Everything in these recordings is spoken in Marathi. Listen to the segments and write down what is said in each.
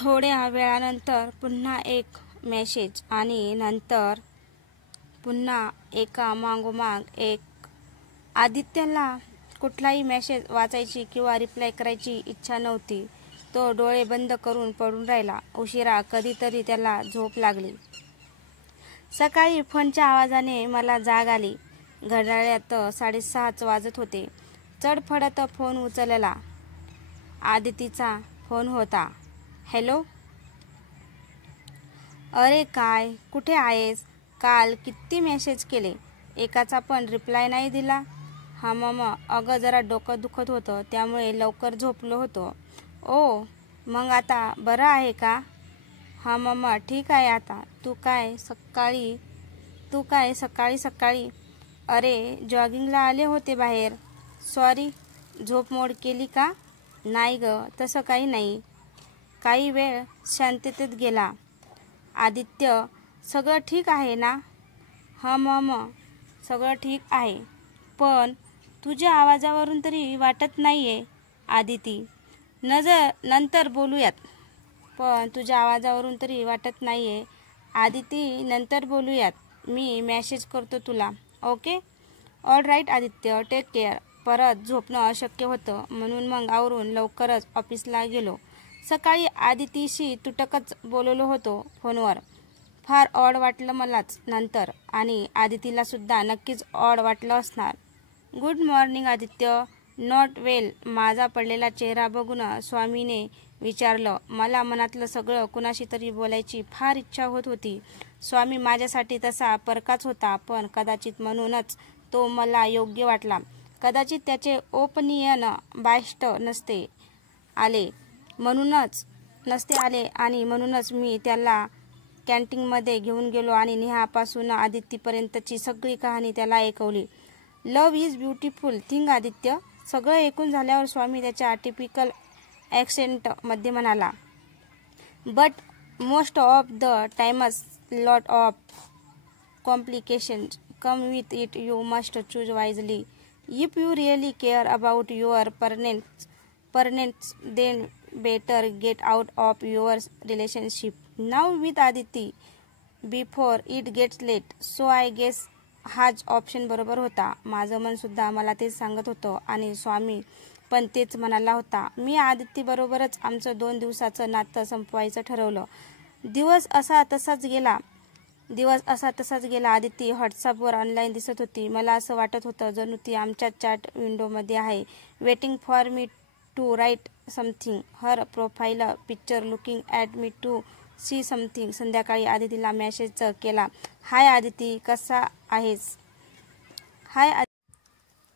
थोड्या वेळानंतर पुन्हा एक मेसेज आणि नंतर पुन्हा एका मागोमाग एक. आदित्यला कुठलाही मेसेज वाचायची किंवा रिप्लाय करायची इच्छा नव्हती. तो डोळे बंद करून पडून राहिला. उशिरा कधीतरी त्याला झोप लागली. सकाळी फोनच्या आवाजाने मला जाग आली. घड्याळात 6:30 वाजत होते. चडफडत फोन उचलला. आदितीचा फोन होता. हॅलो. अरे काय, कुठे आहेस? काल किती मेसेज केले, एकाचा पण रिप्लाय नाही दिला. हा मम्मा, अगं जरा डोकं दुखत होतं त्यामुळे लवकर झोपलो होतो. ओ, मग आता बरं आहे का? हा मम्मा, ठीक आहे आता. तू काय सकाळी सकाळी? अरे जॉगिंगला आले होते बाहेर. सॉरी, झोप मोड केली का? नाही ग, तसं काही नाही. काही वेळ शांततेत गेला. आदित्य, सगळं ठीक आहे ना? हा मम्मा, सगळं ठीक आहे, पण तुझ्या आवाजावरून तरी वाटत नाहीये. आदिती, नंतर बोलूयात. पण तुझ्या आवाजावरून तरी वाटत नाहीये. आदिती, नंतर बोलूयात. मी मेसेज करतो तुला. Okay. All right Aditya, take care. परत झोपणं अशक्य होतं म्हणून मग आवरून लवकरच ऑफिसला गेलो. सकाळी आदितीशी तुटकच बोललो होतो फोनवर. फार ऑड वाटलं मलाच नंतर, आणि आदितीला सुद्धा नक्कीच ऑड वाटलं असणार. Good morning Aditya. नॉट वेल. माझा पडलेला चेहरा बघून स्वामीने विचारलं. मला मनातलं सगळं कुणाशी तरी बोलायची फार इच्छा होत होती. स्वामी माझ्यासाठी तसा परकाच होता, पण कदाचित म्हणूनच तो मला योग्य वाटला. कदाचित त्याचे ओपिनियन बायस्ड नसते आले आणि म्हणूनच मी त्याला कॅन्टीनमध्ये घेऊन गेलो आणि नेहापासून आदितीपर्यंतची सगळी कहाणी त्याला ऐकवली. Love is beautiful thing Aditya. सगळं ऐकून झाल्यावर स्वामी त्याच्या टिपिकल ॲक्सेंटमध्ये म्हणाला, but most of the times lot of complications come with it. You must choose wisely. If you really care about your parents then better get out of your relationship now with Aditi before it gets late. So I guess हाच ऑप्शन बरोबर होता. माझं मन सुद्धा मला तेच सांगत होतं आणि स्वामी पण तेच म्हणाला होता. मी आदितीबरोबरच आमचं 2 दिवसाचं नातं संपवायचं ठरवलं. दिवस असा तसाच गेला. आदिती व्हॉट्सअपवर ऑनलाईन दिसत होती. मला असं वाटत होतं जणू ती आमच्या चॅट विंडोमध्ये आहे, waiting for me to write something. Her profile picture looking at me to see something. संध्याकाळी आदितीला मेसेज केला. हाय आदिती, कसा आहेस?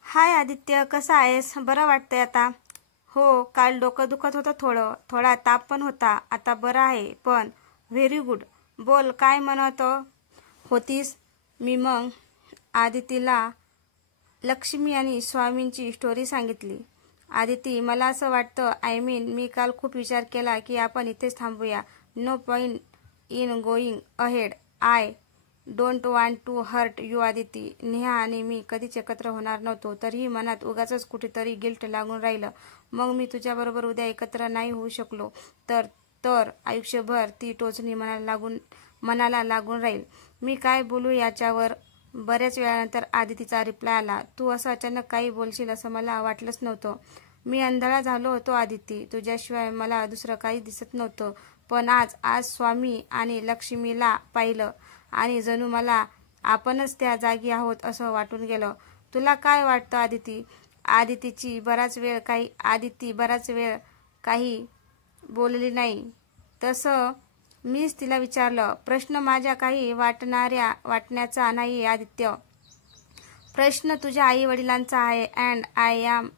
हाय आदित्य, कसा आहेस? बरं वाटतंय आता? हो, काल डोकं दुखत होतं, थोडा ताप पण होता. आता बरं आहे. पण व्हेरी गुड. बोल, काय म्हणत होतीस? मी मग आदितीला लक्ष्मी आणि स्वामींची स्टोरी सांगितली. आदिती, मला असं वाटतं, मी काल खूप विचार केला की आपण इथेच थांबूया. No point in going ahead. I don't want to hurt you Aditi. Neha आणि मी कधीच एकत्र होणार नव्हतो, तरीही मनात उगाचच कुठेतरी गिल्ट लागून राहिलं. मग मी तुझ्याबरोबर उद्या एकत्र नाही होऊ शकलो तर आयुष्यभर ती टोचणी मनाला लागून राहील. मी काय बोलू याच्यावर? बऱ्याच वेळानंतर आदितीचा रिप्लाय आला. तू असं अचानक काही बोलशील असं मला वाटलंच नव्हतं. मी अंधळा झालो होतो आदिती. तुझ्याशिवाय मला दुसरं काही दिसत नव्हतं. पण आज स्वामी आणि लक्ष्मीला पाहिलं आणि जणू मला आपणच त्या जागी आहोत असं वाटून गेलं. तुला काय वाटतं आदिती? आदिती बराच वेळ काही बोलली नाही. तसं मीच तिला विचारलं. प्रश्न माझ्या काही वाटण्याचा नाही आदित्य. प्रश्न तुझ्या आई वडिलांचा आहे. And I am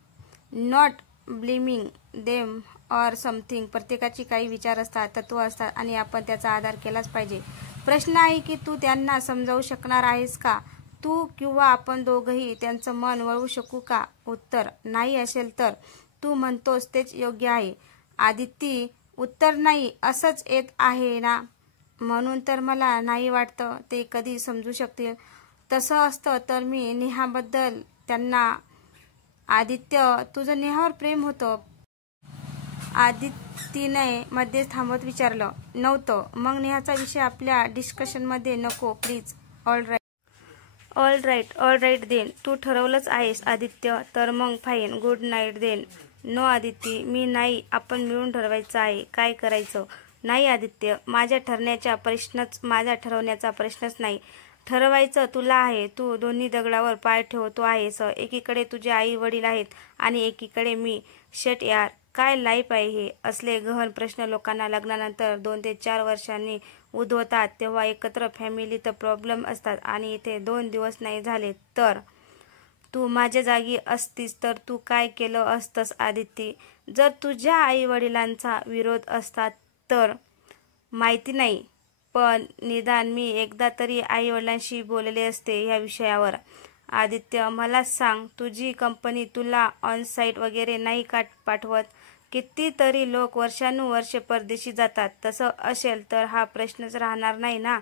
not blaming them or something. प्रत्येकाची काही विचार असतात, तत्व असतात आणि आपण त्याचा आदर केलाच पाहिजे. प्रश्न आहे की तू त्यांना समजावू शकणार आहेस का? तू किंवा आपण दोघंही त्यांचं मन वळवू शकू का? उत्तर नाही असेल तर तू म्हणतोस तेच योग्य आहे. आदिती, उत्तर नाही असंच येत आहे ना? म्हणून तर मला नाही वाटतं ते कधी समजू शकतील. तसं असतं तर मी नेहाबद्दल त्यांना. आदित्य, तुझं नेहावर प्रेम होतं. तिने मध्येच थांबवत विचारलं. नव्हतं. मग नेहाचा विषय आपल्या डिस्कशनमध्ये नको प्लीज. All right then. तू ठरवलंच आहेस आदित्य. तर मग fine. Good night then. No Aditi, मी नाही. आपण मिळून ठरवायचं आहे काय करायचं. नाही आदित्य, माझ्या ठरवण्याचा प्रश्नच नाही. ठरवायचं तुला आहे. तू दोन्ही दगडावर पाय ठेवतो आहेस. एकीकडे तुझे आई वडील आहेत आणि एकीकडे मी. शट यार, काय लाईफ आहे हे. असले गहन प्रश्न लोकांना लग्नानंतर 2 ते 4 वर्षांनी उद्भवतात तेव्हा एकत्र फॅमिलीत प्रॉब्लेम असतात. आणि इथे 2 दिवस नाही झाले तर. तू माझ्या जागी असतीस तर तू काय केलं असतंस आदिती. जर तुझ्या आई वडिलांचा विरोध असता तर. माहिती नाही, पण निदान मी एकदा तरी आई वडिलांशी बोलले असते या विषयावर. आदित्य, मला सांग, तुझी कंपनी तुला ऑन साईट वगैरे नाही का पाठवत. कितीतरी लोक वर्षानुवर्षे परदेशी जातात. तसं असेल तर हा प्रश्नच राहणार नाही ना.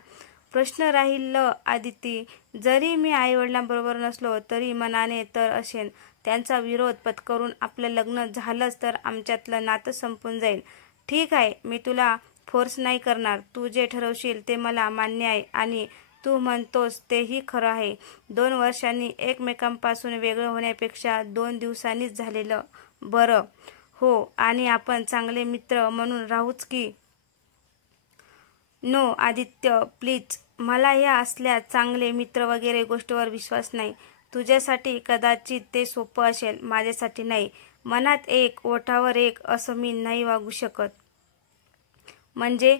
प्रश्न राहील आदिती. जरी मी आईवडिलांबरोबर नसलो तरी मनाने तर असेन. त्यांचा विरोध पत्करून आपलं लग्न झालंच तर आमच्यातलं नातं संपून जाईल. ठीक आहे, मी तुला फोर्स नाही करणार. तू जे ठरवशील ते मला मान्य आहे आणि तू म्हणतोस तेही खरं आहे. 2 वर्षांनी एकमेकांपासून वेगळं होण्यापेक्षा 2 दिवसांनीच झालेलं बरं. हो, आणि आपण चांगले मित्र म्हणून राहूच की. No Aditya please. मला या असल्या चांगले मित्र वगैरे गोष्टीवर विश्वास नाही. तुझ्यासाठी कदाचित ते सोपं असेल, माझ्यासाठी नाही. मनात एक ओठावर एक असं मी नाही वागू शकत. म्हणजे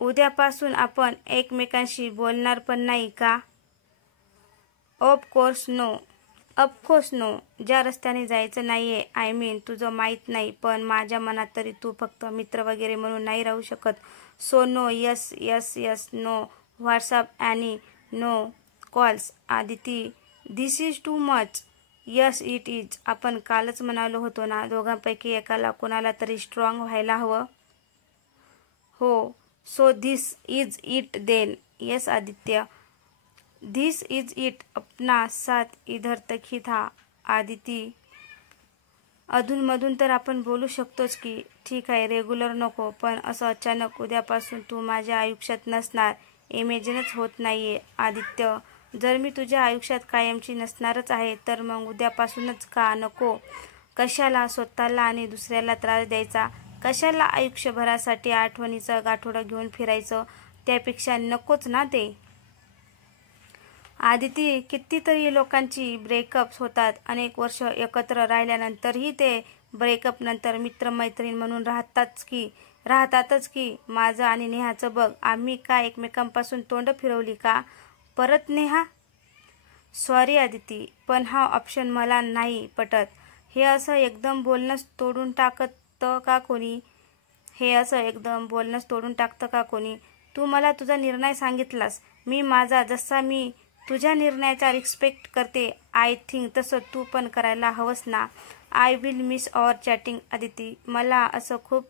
उद्यापासून आपण एकमेकांशी बोलणार पण नाही का. Of course no. ज्या रस्त्याने जायचं नाहीये. आय मीन तुझं माहीत नाही, पण माझ्या मनात तरी तू फक्त मित्र वगैरे म्हणून नाही राहू शकत. So no. Yes. No WhatsApp आणि no calls. Aditi, this is too much. Yes it is. आपण कालच म्हणालो होतो ना, दोघांपैकी एकाला कोणाला तरी स्ट्रॉंग व्हायला हवं. हो, so this is it then. Yes Aditya, this is it. अपना साथ इधर तक ही था. आदिती, अधूनमधून तर आपण बोलू शकतोच की. ठीक आहे, रेग्युलर नको, पण असं अचानक उद्यापासून तू माझ्या आयुष्यात नसणार इमेजिनच होत नाहीये. आदित्य, जर मी तुझ्या आयुष्यात कायमची नसणारच आहे तर मग उद्यापासूनच का नको. कशाला स्वतःला आणि दुसऱ्याला त्रास द्यायचा. कशाला आयुष्यभरासाठी आठवणीचं गाठोडं घेऊन फिरायचं. त्यापेक्षा नकोच ना ते. आदिती, कितीतरी लोकांची ब्रेकअप्स होतात. अनेक वर्ष एकत्र राहिल्यानंतरही ते ब्रेकअप नंतर मित्रमैत्रीण म्हणून राहतातच की. माझं आणि नेहाचं बघ. आम्ही काय एकमेकांपासून तोंड फिरवली का. परत नेहा. सॉरी आदिती, पण हा ऑप्शन मला नाही पटत. हे असं एकदम बोलणंच तोडून टाकतं का कोणी. तू मला तुझा निर्णय सांगितलास. मी माझा. जसा मी तुझ्या निर्णयाचा रिस्पेक्ट करते, आय थिंक तसं तू पण करायला हवंस ना. I will miss our chatting Aditi. मला असं खूप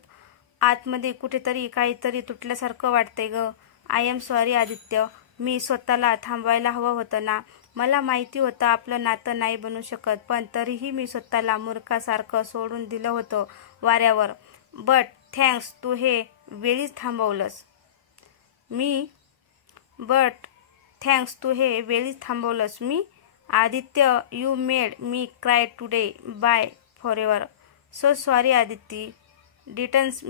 आतमध्ये कुठेतरी काहीतरी तुटल्यासारखं वाटतंय ग. I am sorry Aditya. मी स्वतःला थांबवायला हवं होतं ना. मला माहिती होतं आपलं नातं नाही बनू शकत, पण तरीही मी स्वतःला मूर्खासारखं सोडून दिलं होतं वाऱ्यावर. बट थँक्स, तू हे वेळीच थांबवलंस. मी. Aditya, you made me cry today. Bye forever. So sorry Aditi. Didn't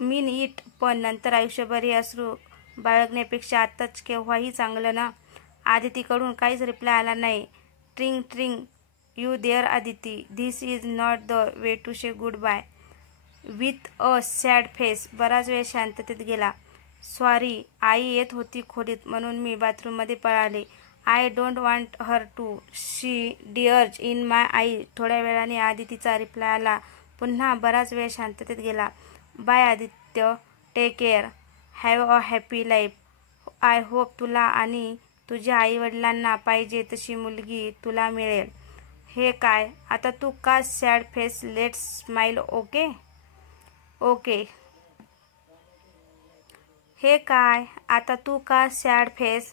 mean it. पण नंतर आयुष्यभर हे अश्रू बाळगण्यापेक्षा आत्ताच केव्हाही चांगलं ना. आदितीकडून काहीच रिप्लाय आला नाही. ट्रिंग. You there Aditi. This is not the way to say goodbye. With a sad face. बराच वेळ शांततेत गेला. सॉरी. आई येत होती खोलीत म्हणून मी बाथरूममध्ये पळाले. I don't want her to see tears in my eyes. थोड्या वेळाने आदितीचा रिप्लाय आला. पुन्हा बराच वेळ शांततेत गेला. Bye Aditya. Take care. Have a happy life. I hope तुला आणि तुझ्या आईवडिलांना पाहिजे तशी मुलगी तुला मिळेल. हे काय आता तू का sad face. Let's smile. Okay. हे काय आता तू का sad face.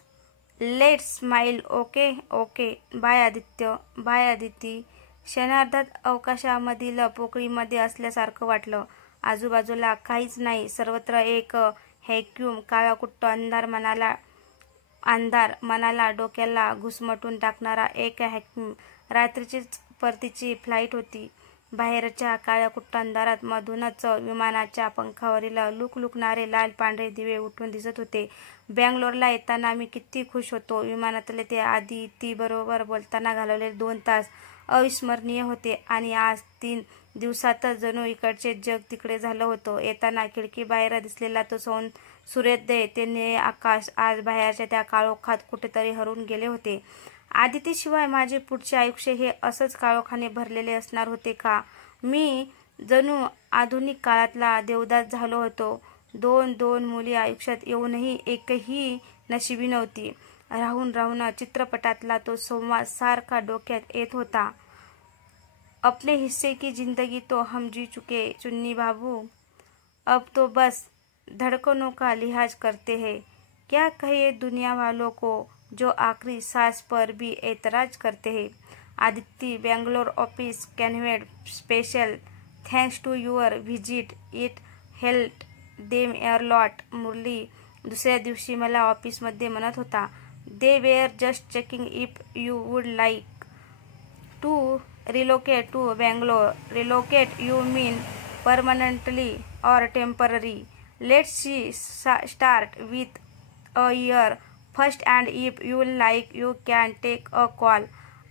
Let's smile. Okay. Bye Aditya. Bye Aditi. क्षणार्धात अवकाशामधील पोकळीमध्ये असल्यासारखं वाटलं. आजूबाजूला काहीच नाही, सर्वत्र एक व्हॅक्यूम, काळाकुट्ट अंधार, मनाला डोक्याला घुसमटून टाकणारा एक व्हॅक्यूम. रात्रीचीच परतीची फ्लाईट होती. बाहेरच्या काळ्याकुट्ट अंधारात मधूनच विमानाच्या पंखावरील लुकलुकणारे लाल पांढरे दिवे उठून दिसत होते. बंगलोरला येताना मी किती खुश होतो. विमानातले ते आदिती बरोबर बोलताना घालवलेले 2 तास अविस्मरणीय होते आणि आज 3 दिवसातच जणू इकडचे जग तिकडे झालं होतं. येताना खिडकीबाहेर दिसलेला तो सूर्योदय, ते निळे आकाश आज बाहेरच्या त्या काळोखात कुठेतरी हरवून गेले होते. आदितीशिवाय माझे पुढचे आयुष्य हे असंच काळोखाने भरलेले असणार होते का? मी जणू आधुनिक काळातला देवदास झालो होतो. 2 मुली आयुष्यात येऊनही एकही नशिबी नव्हती. राहून राहून चित्रपटातला तो संवाद सारखा डोक्यात येत होता. अपने हिस्से की जिंदगी तो हम जी चुके चुन्नी बाबू, अब तो बस धड़कनों का लिहाज करते हैं. क्या कहिए दुनिया वालों को जो आखिरी सांस पर भी एतराज करते हैं. Aditi, Bangalore office conveyed special thanks to your visit, it helped them a lot. Murali दुसऱ्या दिवशी मला ऑफिसमध्ये म्हणत होता, they were just checking if you would like to relocate to Bangalore. Relocate you mean permanently और temporary? Let's see start with a year first and if you like you can take a call.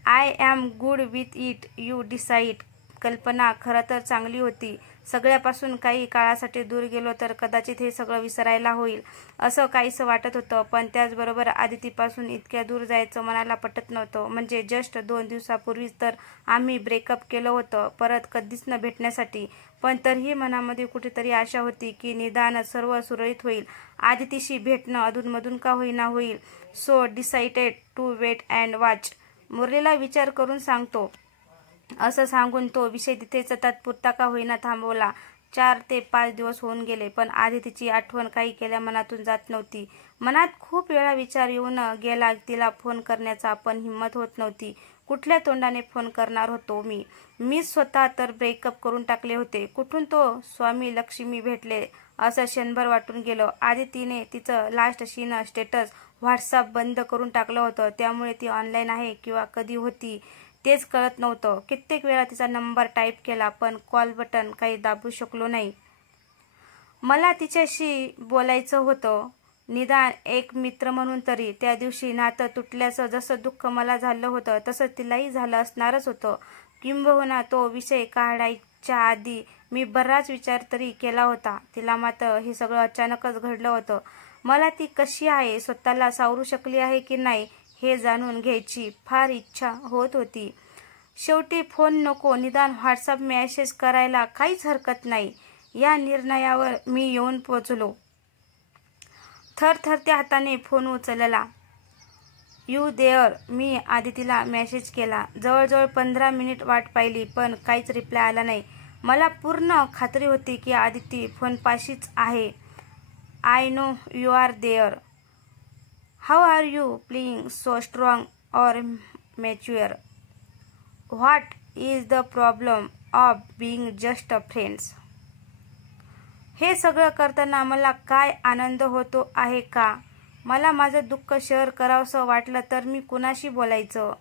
I am good with it, you decide. कल्पना खरं तर चांगली होती. सगळ्यापासून काही काळासाठी दूर गेलो तर कदाचित हे सगळं विसरायला होईल असं काहीसं वाटत होतं. पण त्याचबरोबर आदितीपासून इतक्या दूर जायचं मनाला पटत नव्हतं. म्हणजे जस्ट 2 दिवसापूर्वीच तर आम्ही ब्रेकअप केलं होतं, परत कधीच न भेटण्यासाठी. पण तरीही मनामध्ये कुठेतरी आशा होती की निदान सर्व सुरळीत होईल, आदितीशी भेटणं अधूनमधून का होईना होईल. So decided to wait and watch. मुरलीला विचार करून सांगतो असं सांगून तो विषय तिथेच तात्पुरता का होईना थांबवला. 4 ते 5 दिवस होऊन गेले, पण आदितीची आठवण काही केल्या मनातून जात नव्हती. मनात खूप वेळा विचार येऊन गेला तिला फोन करण्याचा, पण हिंमत होत नव्हती. कुठल्या तोंडाने फोन करणार होतो मी स्वतः तर ब्रेकअप करून टाकले होते. कुठून तो स्वामी लक्ष्मी भेटले असं क्षणभर वाटून गेलं. आदितीने तिचं लास्ट सीन स्टेटस व्हॉट्सअप बंद करून टाकलं होतं, त्यामुळे ती ऑनलाईन आहे किंवा कधी होती तेच कळत नव्हतं. कित्येक वेळा तिचा नंबर टाईप केला, पण कॉल बटन काही दाबू शकलो नाही. मला तिच्याशी बोलायचं होतं, निदान एक मित्र म्हणून तरी. त्या दिवशी नातं तुटल्याचं जसं दुःख मला झालं होतं तसं तिलाही झालं असणारच होतं. किंबहुना तो विषय काढायच्या आधी मी बराच विचार तरी केला होता. तिला मात्र हे सगळं अचानकच घडलं होतं. मला ती कशी आहे, स्वतःला सावरू शकली आहे की नाही हे जाणून घ्यायची फार इच्छा होत होती. शेवटी फोन नको, निदान व्हॉट्सअप मेसेज करायला काहीच हरकत नाही, या निर्णयावर मी येऊन पोचलो. थरथरत्या हाताने फोन उचलला. You there. मी आदितीला मेसेज केला. जवळजवळ 15 मिनिट वाट पाहिली, पण काहीच रिप्लाय आला नाही. मला पूर्ण खात्री होती की आदिती फोनपाशीच आहे. I know you are there. How are you playing so strong और mature? What is the problem of being just a friends? हे सगळं करताना मला काय आनंद होतो आहे का? मला माझं दुःख शेअर करावंसं वाटलं तर मी कुणाशी बोलायचं?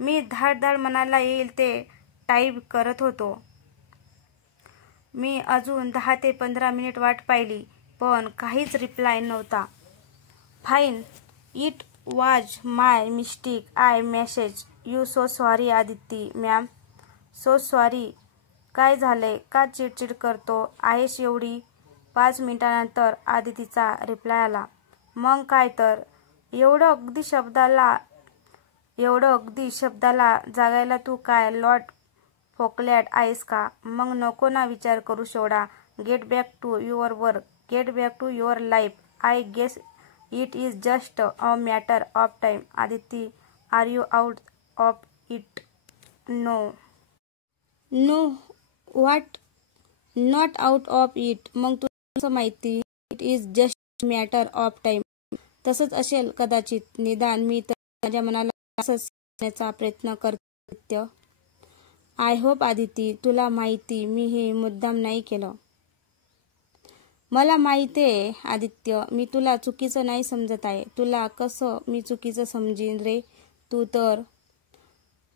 मी धाड मनाला येईल ते टाईप करत होतो. मी अजून 10 ते 15 मिनिट वाट पाहिली, पण काहीच रिप्लाय नव्हता. Fine, it was my mistake. I message you. So sorry Aditi ma'am. So sorry. काय झालंय? का चिडचिड करतो आहेस एवढी? 5 मिनिटांनंतर आदितीचा रिप्लाय आला. मग काय तर, एवढं अगदी शब्दाला जागायला तू काय लॉर्ड फोकलॅट आहेस का? मग नको ना विचार करू एवढा. Get back to your work. Get back to your life. I guess it is just a matter of time. Aditi, are you out of it? No. No what? Not out of it? मग तुला कसं माहिती it is just matter of time? तसंच असेल कदाचित. निदान मी तर माझ्या मनाला असंच सांगण्याचा प्रयत्न करते. आय होप आदिती, तुला माहिती मी हे मुद्दाम नाही केलं. मला माहिती आहे आदित्य, मी तुला चुकीचं नाही समजत आहे. तुला कसं मी चुकीचं समजीन रे. तू तर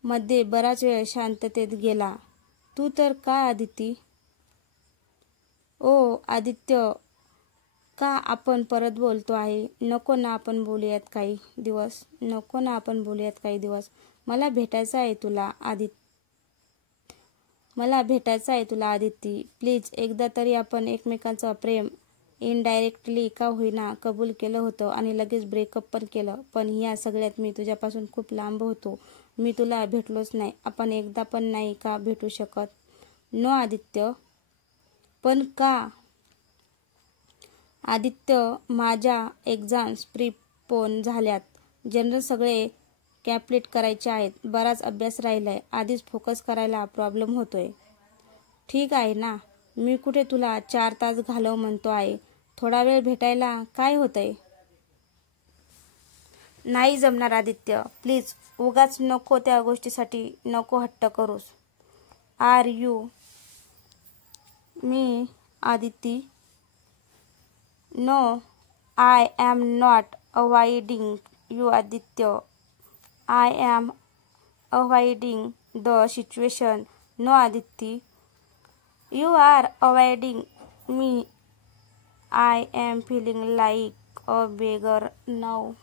मध्ये बराच वेळ शांततेत गेला. तू तर काय आदिती? ओ आदित्य, का आपण परत बोलतो आहे? नको ना आपण बोलूयात काही दिवस. नको ना आपण बोलूयात काही दिवस. मला भेटायचं आहे तुला आदिती. प्लीज एकदा तरी आपण एकमेकांचं प्रेम इनडायरेक्टली का होईना कबूल केलं होतं आणि लगेच ब्रेकअप पण केलं. पण ह्या सगळ्यात मी तुझ्यापासून खूप लांब होतो. मी तुला भेटलोच नाही. आपण एकदा पण नाही का भेटू शकत? नो आदित्य. पण का? आदित्य, माझ्या एक्झाम्स प्रीपोन झाल्यात. जनरल सगळे कॅम्प्लीट करायचे आहेत. बराच अभ्यास राहिलाय. आधीच फोकस करायला प्रॉब्लेम होतोय. ठीक आहे ना, मी कुठे तुला 4 तास घालव म्हणतो आहे. थोडा वेळ भेटायला काय होतंय? नाही जमणार आदित्य, प्लीज. उगाच नको त्या गोष्टीसाठी नको हट्ट करूस. Are you me Aditi? No, I am not avoiding you Aditya. I am avoiding the situation. No Aditi, you are avoiding me. I am feeling like a beggar now.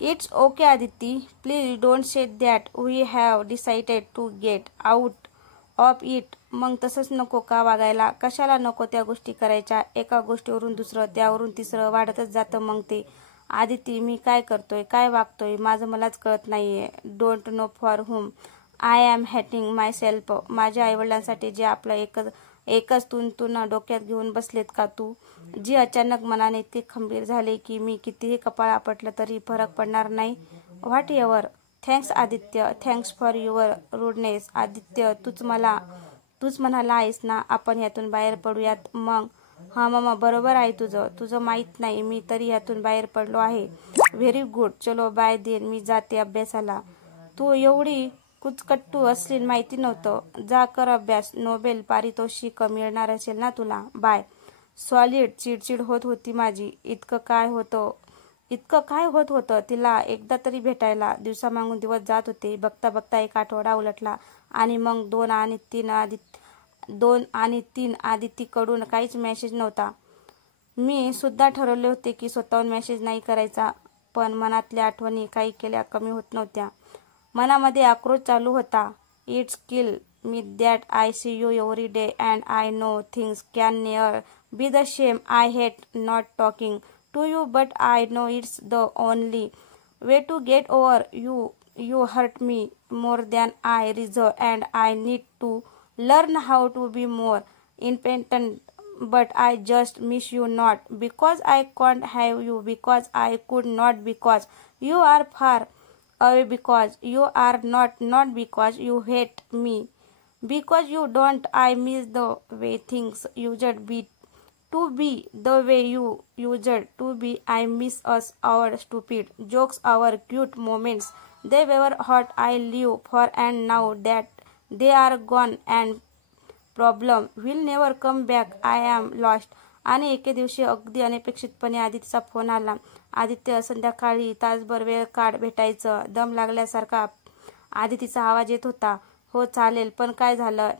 It's okay Aditi, please don't say that. We have decided to get out of it. मग तसंच नको का वागायला? कशाला नको त्या गोष्टी करायच्या? एका गोष्टीवरून दुसरं, त्यावरून तिसरं वाढतच जातं मग ते. आदिती, मी काय करतोय, काय वागतोय, माझं मलाच कळत नाहीये. Don't know for whom I am hating myself. माझ्या आईवडिलांसाठी जे आपलं एकच तुन डोक्यात घेऊन बसलेत का तू? जी अचानक मनाने इतके खंबीर झाले की मी कितीही कपाळ आपटलं तरी फरक पडणार नाही. What ever. Thanks Aditya, thanks for your rudeness. Aditya, तूच म्हणाला आहेस ना आपण यातून बाहेर पडूयात. मग हा मामा, बरोबर आहे तुझं माहीत नाही, मी तरी यातून बाहेर पडलो आहे. Very good. चलो बाय देन, मी जाते अभ्यासाला. तू एवढी कुचकट्टू असलीन माहिती नव्हतं. जा कर अभ्यास. नोबेल पारितोषिक मिळणार असेल ना तुला. बाय. सॉलिड. चिडचिड होत होती माझी. इतकं काय होत होतं तिला एकदा तरी भेटायला. दिवसामागून दिवस जात होते. बघता बघता 1 आठवडा उलटला आणि मग 2 आणि 3 आदितीकडून काहीच मेसेज नव्हता. मी सुद्धा ठरवले होते की स्वतःहून मेसेज नाही करायचा, पण मनातल्या आठवणी काही केल्या कमी होत नव्हत्या. मनामध्ये आक्रोश चालू होता. It's kill me that I see you every day and I know things can never be the same. I hate not talking to you but I know it's the only way to get over you. You hurt me more than I reserve and I need to learn how to be more independent. But I just miss you, not because I can't have you, because I could not, because you are far away, because you are not because you hate me, because you don't. I miss the way things used to be, the way you used to be. I miss us, our stupid jokes, our cute moments. They were what I live for, and now that they are gone and problem will never come back. I am lost. आणि एके दिवशी अगदी अनपेक्षितपणे आदित्यचा फोन आला. आदित्य, संध्याकाळी तासभर वेळ काढ, भेटायचं. दम लागल्यासारखा आदितीचा आवाज येत होता. हो चालेल, पण काय झालं?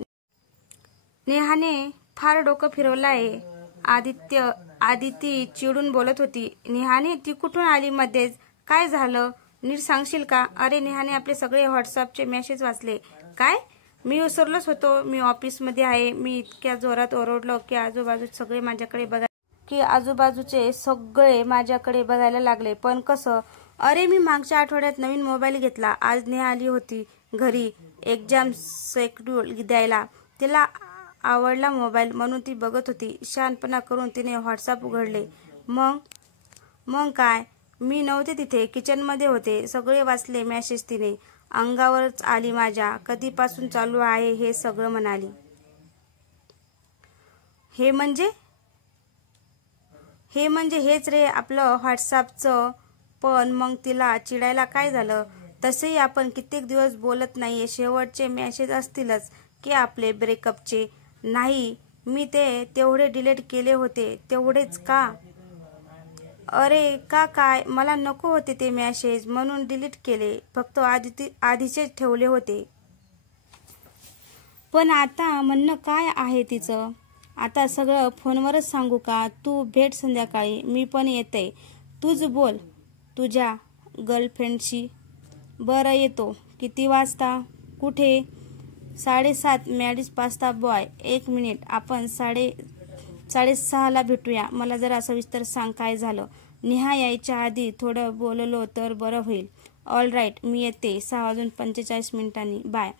नेहाने फार डोकं फिरवलं आहे. आदिती चिडून बोलत होती. नेहाने? ती कुठून आली मध्येच? काय झालं नीट सांगशील का? अरे नेहाने आपले सगळे व्हॉट्सअपचे मेसेज वाचले. काय? मी विसरलोच होतो. मी ऑफिसमध्ये आहे. मी इतक्या जोरात ओरडलो की आजूबाजूचे सगळे माझ्याकडे बघायला लागले. पण कसं? अरे मी मागच्या आठवड्यात नवीन मोबाईल घेतला. आज नेहा आली होती घरी एक्झाम शेड्यूल द्यायला. तिला आवडला मोबाईल म्हणून ती बघत होती. शहाणपणा करून तिने व्हॉट्सअप उघडले. मग काय? मी नव्हते तिथे, किचनमध्ये होते. सगळे वाचले मेसेज तिने. अंगावरच आली माझ्या. कधीपासून चालू आहे हे सगळं म्हणाली. हे म्हणजे हेच रे आपलं व्हॉट्सअपचं. पण मग तिला चिडायला काय झालं? तसेही आपण कित्येक दिवस बोलत नाहीये. शेवटचे मेसेज असतीलच की आपले ब्रेकअपचे. नाही, मी ते तेवढे डिलीट केले होते. तेवढेच का? अरे का काय, मला नको होते ते मॅसेज म्हणून डिलीट केले. फक्त आधीचेच ठेवले होते. पण आता म्हणणं काय आहे तिचं? आता सगळं फोनवरच सांगू का? तू भेट संध्याकाळी, मी पण येते. तूच बोल तुझ्या गर्लफ्रेंडशी. बरं येतो. किती वाजता? कुठे? 7:30 मॅडीज पास्ता बॉय. 1 मिनिट, आपण 6:30ला भेटूया. मला जरा सविस्तर सांग काय झालं. नेहा यायच्या आधी थोडं बोललो तर बरं होईल. ऑल राईट, मी येते 6:45 बाय.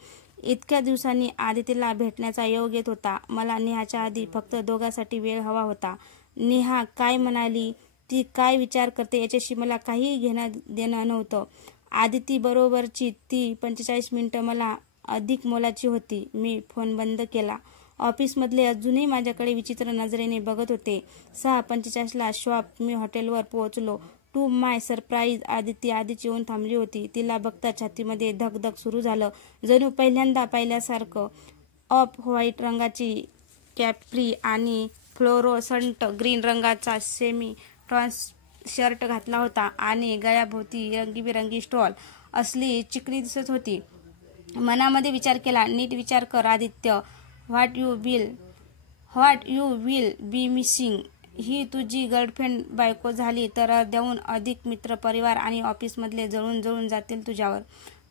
इतक्या दिवसांनी आदितीला भेटण्याचा योग येत होता. मला नेहाच्या आधी फक्त दोघांसाठी वेळ हवा होता. नेहा काय म्हणाली, ती काय विचार करते याच्याशी मला काही घेणं देणं नव्हतं. आदिती बरोबरची ती 45 मिनिटं मला अधिक मोलाची होती. मी फोन बंद केला. ऑफिसमधले अजूनही माझ्याकडे विचित्र नजरेने बघत होते. 6:45ला शॉप मी हॉटेलवर पोहोचलो. टू माय सरप्राईज आदिती आधीच येऊन थांबली होती. तिला बघता छातीमध्ये धगधग सुरू झालं. जणू पहिल्यांदा पाहिल्यासारखं. ऑफ व्हाईट रंगाची कॅप्री आणि फ्लोरोसंट ग्रीन रंगाचा सेमी ट्रान्स शर्ट घातला होता आणि गळ्याभोवती रंगीबिरंगी स्टॉल असली चिकनी दिसत होती. मनामध्ये विचार केला, नीट विचार कर Aditya. What you will be missing. ही तुझी गर्लफ्रेंड बायको झाली तर अर्ध्याहून अधिक मित्र परिवार आणि ऑफिसमधले जळून जळून जातील तुझ्यावर.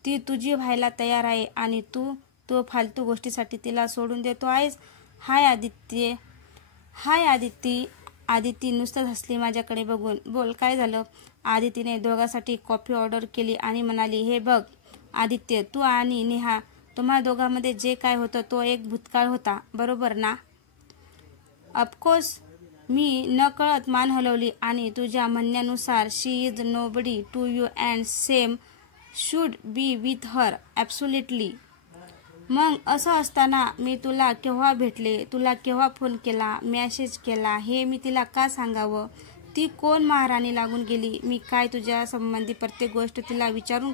ती तुझी व्हायला तयार आहे आणि तू फालतू गोष्टीसाठी तिला सोडून देतो आहेस. हाय आदिती. आदिती नुसतं हसली माझ्याकडे बघून. बोल काय झालं? आदितीने दोघांसाठी कॉफी ऑर्डर केली आणि म्हणाली, हे बघ आदित्य, तू आणि नेहा, तुम्हा दोघांमध्ये जे काय होतं तो एक भूतकाळ होता, बरोबर ना? ऑफकोर्स. मी नकळत मान हलवली. आणि तुझ्या म्हणण्यानुसार she is nobody to you and same should be with her. Absolutely. मग असं असताना मी तुला केव्हा भेटले, तुला केव्हा फोन केला, मॅसेज केला, हे मी तिला का सांगावं? ती कोण महाराणी लागून गेली? मी काय तुझ्या संबंधी प्रत्येक गोष्ट तिला विचारून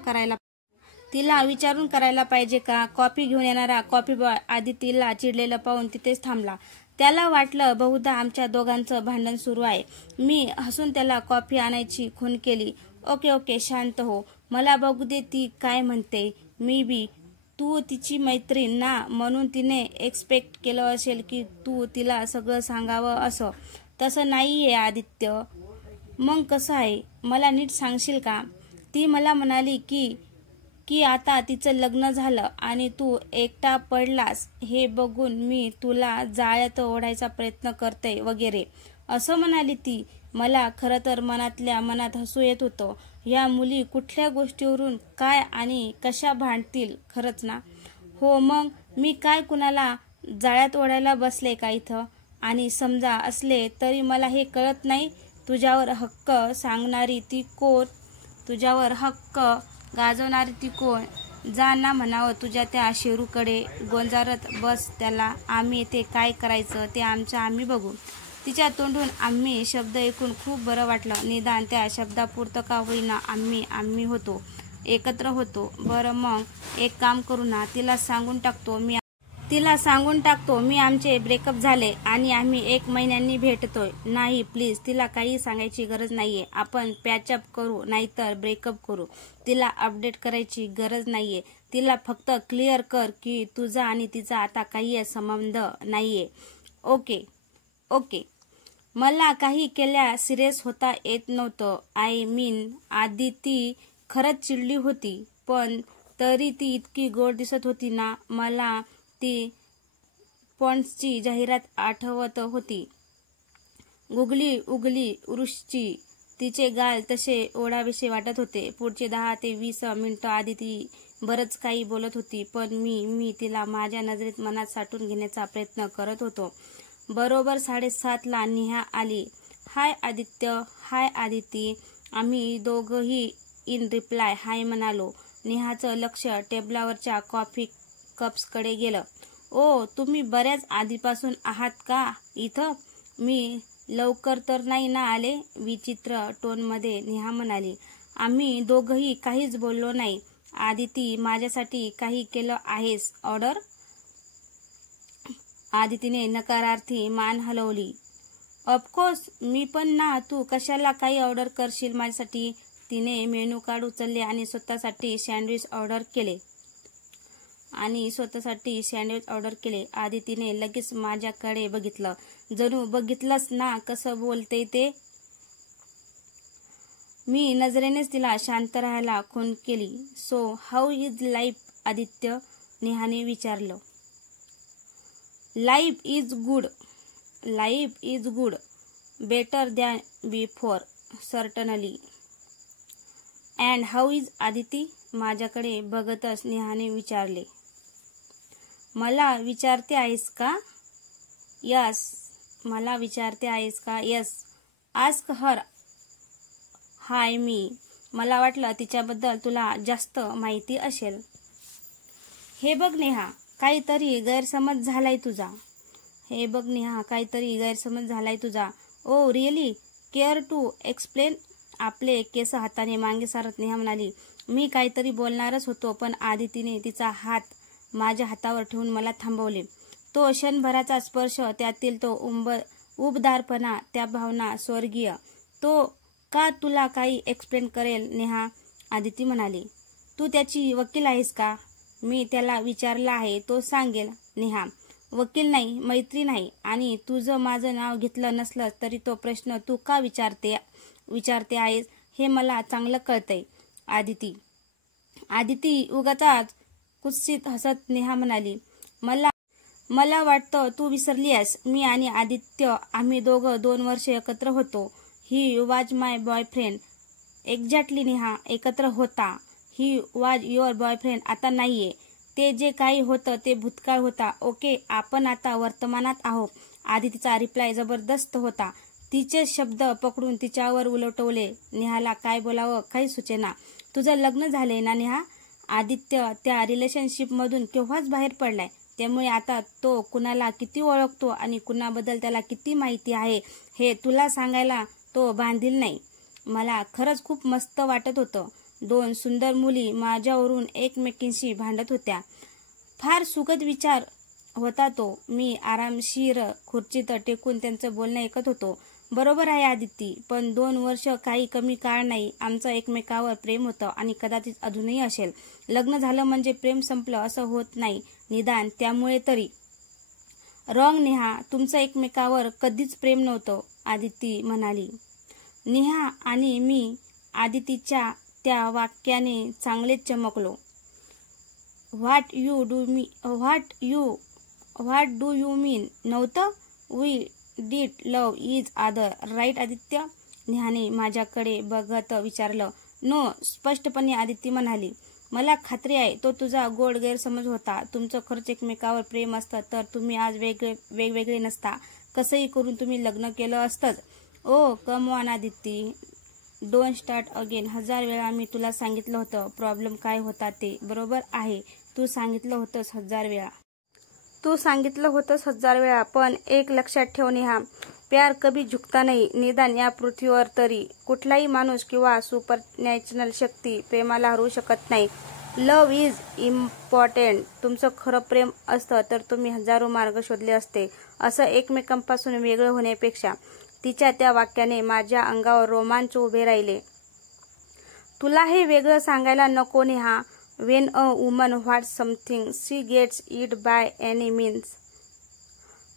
करायला पाहिजे का? कॉफी घेऊन येणारा कॉफी बॉय आदितीला चिडलेलं पाहून तिथेच थांबला. त्याला वाटलं बहुधा आमच्या दोघांचं भांडण सुरू आहे. मी हसून त्याला कॉफी आणायची खूण केली. ओके, शांत हो. मला बघू दे ती काय म्हणते. मी बी तू तिची मैत्रीण ना, म्हणून तिने एक्सपेक्ट केलं असेल की तू तिला सगळं सांगावं असं. तसं नाहीये आदित्य. मग कसं आहे? मला नीट सांगशील का? ती मला म्हणाली की आता तिचं लग्न झालं आणि तू एकटा पडलास हे बघून मी तुला जाळ्यात ओढायचा प्रयत्न करते वगैरे असं म्हणाली ती. मला खरं तर मनातल्या मनात हसू येत होतं. या मुली कुठल्या गोष्टीवरून काय आणि कशा भांडतील खरंच ना. हो मग मी काय कुणाला जाळ्यात ओढायला बसले का इथं? आणि समजा असले तरी मला हे कळत नाही. तुझ्यावर हक्क सांगणारी ती कोण? तुझ्यावर हक्क गाजवणारी ती कोण? जा ना म्हणावं तुझ्या त्या शेरूकडे. गोंजारत बस त्याला. आम्ही ते काय करायचं ते आम्ही बघू. तिच्या तोंडून आम्ही शब्द ऐकून खूप बरं वाटलं. निदान त्या शब्दापुरतं का होईना आम्ही होतो, एकत्र होतो. बरं मग एक काम करू ना, तिला सांगून टाकतो मी आमचे ब्रेकअप झाले आणि आम्ही 1 महिन्यांनी भेटतोय. नाही प्लीज, तिला काही सांगायची गरज नाहीये. आपण पॅचअप करू नाहीतर ब्रेकअप करू. तिला अपडेट करायची गरज नाहीये. तिला फक्त क्लिअर कर की तुझा आणि तिचा आता काही संबंध नाहीये. ओके. मला काही केल्या सिरियस होता येत नव्हतं. आय मीन आदिती खरंच चिडली होती, पण तरी ती इतकी गोड दिसत होती ना. मला ती पॉन्ड्सची जाहिरात आठवत होती. गुगली उगली उरुसची. तिचे गाल तसे ओढावेसे वाटत होते. पुढचे 10 ते 20 मिनिटं आदिती बरंच काही बोलत होती, पण मी तिला माझ्या नजरेत मनात साठवून घेण्याचा प्रयत्न करत होतो. बरोबर 7:30ला नेहा आली. हाय आदित्य. हाय आदिती. आम्ही दोघंही इन रिप्लाय हाय म्हणालो. नेहाचं लक्ष टेबलावरच्या कॉफी कप्सकडे गेलं. ओ, तुम्ही बऱ्याच आधीपासून आहात का इथं? मी लवकर तर नाही ना आले? विचित्र टोनमध्ये नेहा म्हणाली. आम्ही दोघंही काहीच बोललो नाही. आदिती, माझ्यासाठी काही केलं आहेस ऑर्डर? आदितीने नकारार्थी मान हलवली. ऑफकोर्स, मी पण ना. तू कशाला काही ऑर्डर करशील माझ्यासाठी? तिने मेनू कार्ड उचलले आणि स्वतःसाठी सँडविच ऑर्डर केले. आदितीने लगेच माझ्याकडे बघितलं. जणू बघितलंच ना कसं बोलते ते. मी नजरेनेच तिला शांत राहायला खूण केली. So how is life Aditya? नेहाने विचारलं. Life is good. Better than before, certainly. And how is Aditi? माझ्याकडे बघतच नेहाने विचारले. मला विचारते आहेस का? यस. Ask her. हाय मी. मला वाटलं तिच्याबद्दल तुला जास्त माहिती असेल. हे बघ नेहा, काहीतरी गैरसमज झालाय तुझा. Oh really? Care to explain? आपले केस हाताने मागे सारत नेहा म्हणाली. मी काहीतरी बोलणारच होतो, पण आदितीने तिचा हात माझ्या हातावर ठेवून मला थांबवले. तो क्षणभराचा स्पर्श, त्यातील तो उबदारपणा, त्या भावना स्वर्गीय. तो का तुला काही एक्सप्लेन करेल नेहा? आदिती म्हणाली. तू त्याची वकील आहेस का? मी त्याला विचारलं आहे, तो सांगेल. नेहा. वकील नाही, मैत्रीण आहे. आणि तुझं माझं नाव घेतलं नसलं तरी तो प्रश्न तू का विचारते आहेस हे मला चांगलं कळतंय. आदिती उगाच कुत्सित हसत नेहा म्हणाली. मला वाटतं तू विसरली आहेस. मी आणि आदित्य, आम्ही दोघं 2 वर्ष एकत्र होतो. He was my boyfriend. Exactly Neha, एकत्र होता. He was your boyfriend. आता नाहीये. ते जे काही होतं ते भूतकाळ होता. ओके, आपण आता वर्तमानात आहोत. आदितीचा रिप्लाय जबरदस्त होता. तिचे शब्द पकडून तिच्यावर उलटवले. नेहाला काय बोलावं काही सुचेना. तुझं लग्न झालंय ना नेहा? आदित्य त्या रिलेशनशिपमधून केव्हाच बाहेर पडलाय. त्यामुळे आता तो कुणाला किती ओळखतो आणि कुणाबद्दल त्याला किती माहिती आहे हे तुला सांगायला तो बांधील नाही. मला खरंच खूप मस्त वाटत होतं. 2 सुंदर मुली माझ्यावरून एकमेकींशी भांडत होत्या. फार सुखद विचार होता तो. मी आरामशीर खुर्चीत टेकून त्यांचं बोलणं ऐकत होतो. बरोबर आहे आदिती, पण 2 वर्ष काही कमी काळ नाही. आमचं एकमेकावर प्रेम होतं आणि कदाचित अजूनही असेल. लग्न झालं म्हणजे प्रेम संपलं असं होत नाही. निदान त्यामुळे तरी. रॉंग नेहा, तुमचं एकमेकावर कधीच प्रेम नव्हतं, आदिती म्हणाली. नेहा आणि मी आदितीच्या त्या वाक्याने चांगलेच चमकलो. What do you mean? नव्हतं? We did love each other, right Aditya? नेहाने माझ्याकडे बघत विचारलं. नो, स्पष्टपणे आदिती म्हणाली. मला खात्री आहे तो तुझा गोड गैरसमज होता. तुमचं खरंच एकमेकावर प्रेम असतं तर तुम्ही आज वेगवेगळे नसता. कसंही करून तुम्ही लग्न केलं असतंच. Oh come on Aditi, don't start again. 1000 वेळा मी तुला सांगितलं होतं प्रॉब्लेम काय होता ते. बरोबर आहे, तू सांगितलं होतंस 1000 वेळा. पण एक लक्षात ठेव नेहा, प्यार कभी झुकता नाही. निदान या पृथ्वीवर तरी. कुठलाही माणूस किंवा सुपरनॅचरल शक्ती प्रेमाला हरवू शकत नाही. Love is important. तुमचं खरं प्रेम असतं तर तुम्ही हजारो मार्ग शोधले असते, असं एकमेकांपासून वेगळं होण्यापेक्षा. तिच्या त्या वाक्याने माझ्या अंगावर रोमांच उभे राहिले. तुला हे वेगळं सांगायला नको Neha. When a woman wants something she gets it by any means.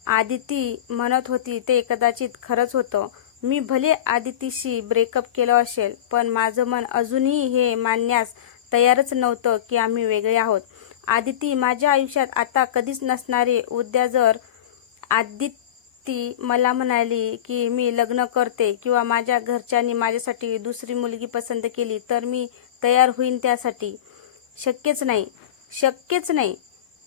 Aditi म्हणत होती ते कदाचित खरंच होतं. मी भले आदितीशी ब्रेकअप केलं असेल, पण माझं मन अजूनही हे मानण्यास तयारच नव्हतं की आम्ही वेगळे आहोत. आदिती माझ्या आयुष्यात आता कधीच नसणारे. उद्या जर आदिती मला म्हणाली की मी लग्न करते किंवा माझ्या घरच्यांनी माझ्यासाठी दुसरी मुलगी पसंत केली तर मी तयार होईन त्यासाठी. शक्यच नाही.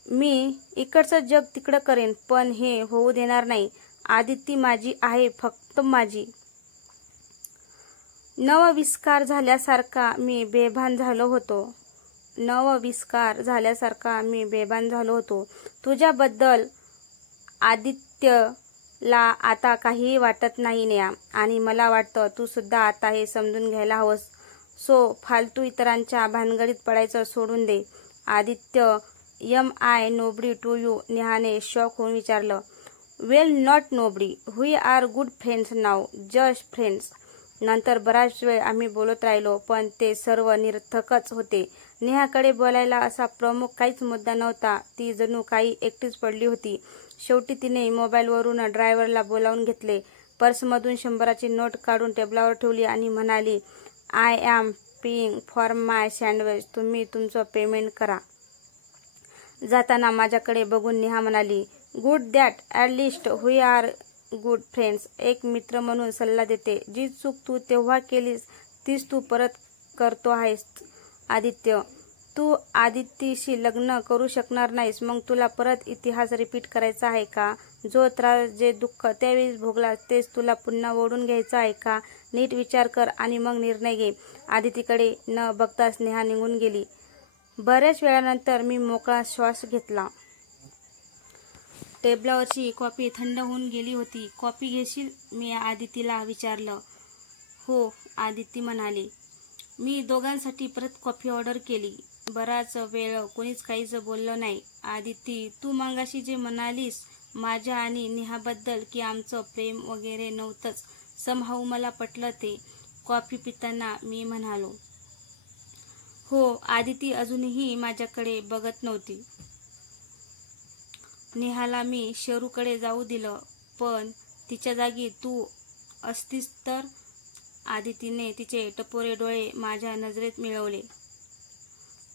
मी इकडचं जग तिकडं करेन, पण हे होऊ देणार नाही. आदिती माझी आहे, फक्त माझी. नवविस्कार झाल्यासारखा मी बेभान झालो होतो. तुझ्याबद्दल आदित्यला आता काहीही वाटत नाही नेहा. आणि मला वाटतं तू सुद्धा आता हे समजून घ्यायला हवंस. सो फालतू इतरांच्या भानगडीत पडायचं सोडून दे. Aditya I nobody to you? नेहाने शॉक होऊन विचारलं. Well not nobody. We are good friends now. Just friends. नंतर बराच वेळ आम्ही बोलत राहिलो, पण ते सर्व निरर्थकच होते. नेहाकडे बोलायला असा प्रमुख काहीच मुद्दा नव्हता. ती जणू काही एकटीच पडली होती. शेवटी तिने मोबाईलवरून ड्रायव्हरला बोलावून घेतले. पर्समधून 100ची नोट काढून टेबलावर ठेवली आणि म्हणाली, I am paying for my sandwich. तुम्ही तुमचं पेमेंट करा. जाताना माझ्याकडे बघून नेहा म्हणाली, good that at least we are good friends. एक मित्र म्हणून सल्ला देते. जी चूक तू तेव्हा केलीस तीच तू परत करतो आहेस. आदित्य, तू आदितीशी लग्न करू शकणार नाहीस, मग तुला परत इतिहास रिपीट करायचा आहे का? जो त्रास, जे दुःख त्यावेळी भोगला तेच तुला पुन्हा ओढून घ्यायचं आहे का? नीट विचार कर आणि मग निर्णय घे. आदितीकडे न बघताच नेहा निघून गेली. बऱ्याच वेळानंतर मी मोकळा श्वास घेतला. टेबलावरची कॉफी थंड होऊन गेली होती. कॉफी घेशील? मी आदितीला विचारलं. हो, आदिती म्हणाली. मी दोघांसाठी परत कॉफी ऑर्डर केली. बराच वेळ कोणीच काहीच बोललं नाही. आदिती, तू मगाशी जे म्हणालीस माझ्या आणि नेहाबद्दल की आमचं प्रेम वगैरे नव्हतंच, समहाऊ मला पटलं ते. कॉफी पिताना मी म्हणालो. हो. आदिती अजूनही माझ्याकडे बघत नव्हती. नेहाला मी शेरूकडे जाऊ दिलं, पण तिच्या जागी तू असतीस तर? आदितीने तिचे टपोरे डोळे माझ्या नजरेत मिळवले.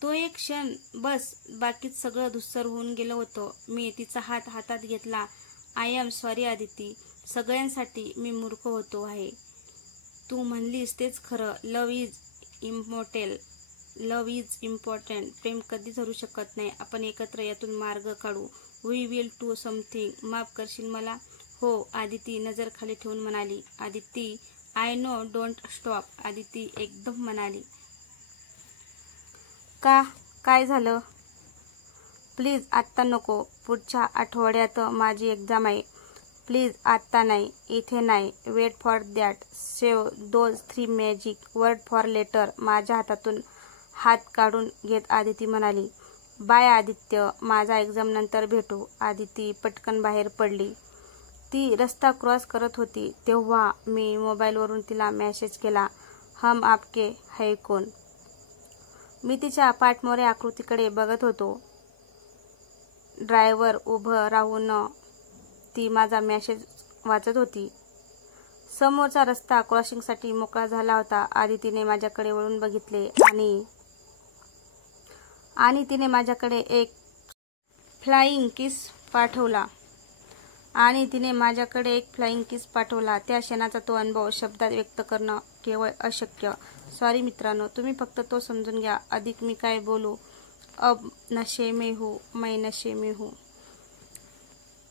तो एक क्षण बस, बाकीच सगळं धुस्सर होऊन गेलं होतं. मी तिचा हात हातात घेतला. I am sorry Aditi. सगळ्यांसाठी मी मूर्ख होतो आहे. तू म्हणलीस तेच खरं. Love is immortal. Love is important. प्रेम कधीच हरू शकत नाही. आपण एकत्र यातून मार्ग काढू. We will do something. माफ करशील मला? हो, आदिती नजर खाली ठेवून म्हणाली. Aditi, I know, don't stop. Aditi एकदम म्हणाली. का? काय झालं? प्लीज आत्ता नको. पुढच्या आठवड्यात माझी एक्झाम आहे. प्लीज आत्ता नाही. इथे नाही. Wait for that. Save those 3 magic word for later. माझ्या हातातून हात काढून घेत आदिती म्हणाली. बाय आदित्य. माझा एक्झाम नंतर भेटू. आदिती पटकन बाहेर पडली. ती रस्ता क्रॉस करत होती तेव्हा मी मोबाईलवरून तिला मेसेज केला. हम आपके है कौन. मी तिच्या पाठमोऱ्या आकृतीकडे बघत होतो. ड्रायव्हर उभं राहून ती माझा मेसेज वाचत होती. समोरचा रस्ता क्रॉसिंगसाठी मोकळा झाला होता. आदितीने माझ्याकडे वळून बघितले आणि तिने माझ्याकडे एक फ्लाइंग किस पाठवला. त्या क्षणाचा तो अनुभव शब्दात व्यक्त करणं केवळ अशक्य. सॉरी मित्रांनो, तुम्ही फक्त तो समजून घ्या. अधिक मी काय बोलू. अब नशे में हूँ, मैं नशे में हूँ.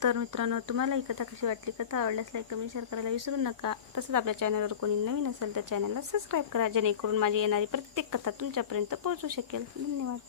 तर मित्रांनो, तुम्हाला ही कथा कशी वाटली? कथा आवडल्यास लाईक, कमेंट, शेअर करायला विसरू नका. तसंच आपल्या चॅनलवर कोणी नवीन असेल तर चॅनलला सबस्क्राईब करा, जेणेकरून माझी येणारी प्रत्येक कथा तुमच्यापर्यंत पोहोचू शकेल. धन्यवाद.